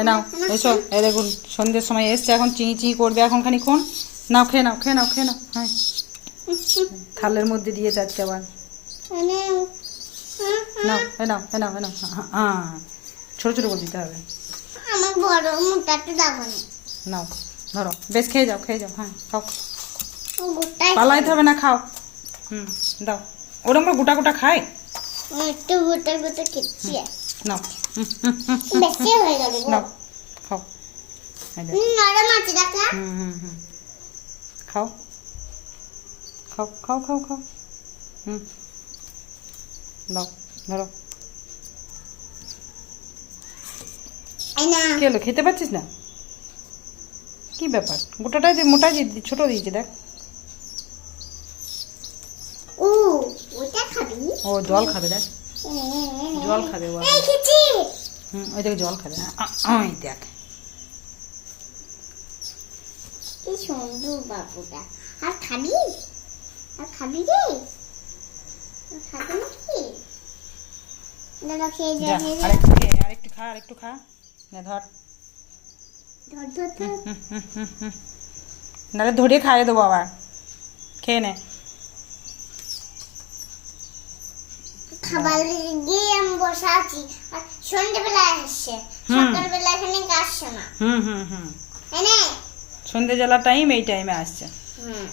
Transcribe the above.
এ নাও এসো, এ দেখুন সন্ধ্যের সময় এসছে, এখন চিঁ চিঁ করবে এখন খানিক্ষণ। নাও খেয়ে নাও, খেয়ে নাও, খেয়ে নাও। হ্যাঁ, থালের মধ্যে দিয়েছে আজকে আবার। নাও এ নাও, এ নাও, এ নাও। হ্যাঁ, ছোটো ছোটো করে দিতে হবে। আমার বড় মোটাটা দাও না। নাও ধরো, বেশ খেয়ে যাও, খেয়ে যাও। হ্যাঁ খাও, গোটাই পালাইতে হবে না, খাও। দাও, ওরকম করে গোটা গোটা খায়। একটু গোটা গোটা খেচ্ছি। নাও, বেশি হয়ে গেল গো। নাও খাও। এই দেখো। নরম আছে দেখা। খাও, খাও, খাও, খাও, খাও। দাও ধরো। এই না কি হলো, খেতে পাচ্ছিস না? কি ব্যাপার, গোটাটাই মোটাই ছোট দিয়েছে দেখ। ও ওটা খাবি? ও জল খাবে দেখ, জল খাবে ও। এই খেছি। ওই দেখ জল খাবে। ওই দেখ কি সুন্দর বাবুটা। আর খাবি? আর খাবি রে? আর খাবি নাকি? দাদা খেয়ে যা, যা, খেয়ে যা। আরেকটু খেয়ে, আরেকটু খা, আরেকটু খা। না ধর, ধর ধর ধর। নাহলে ধরিয়ে খাইয়ে দেবো আবার। খেয়ে নে। খাবার গিয়ে আমি বসে আছি আর সন্ধ্যেবেলায় আসছে, সকালবেলা এখানে আসছে না। হুম হুম হুম এনে সন্ধ্যে জেলার টাইম এই টাইমে আসছে। হুম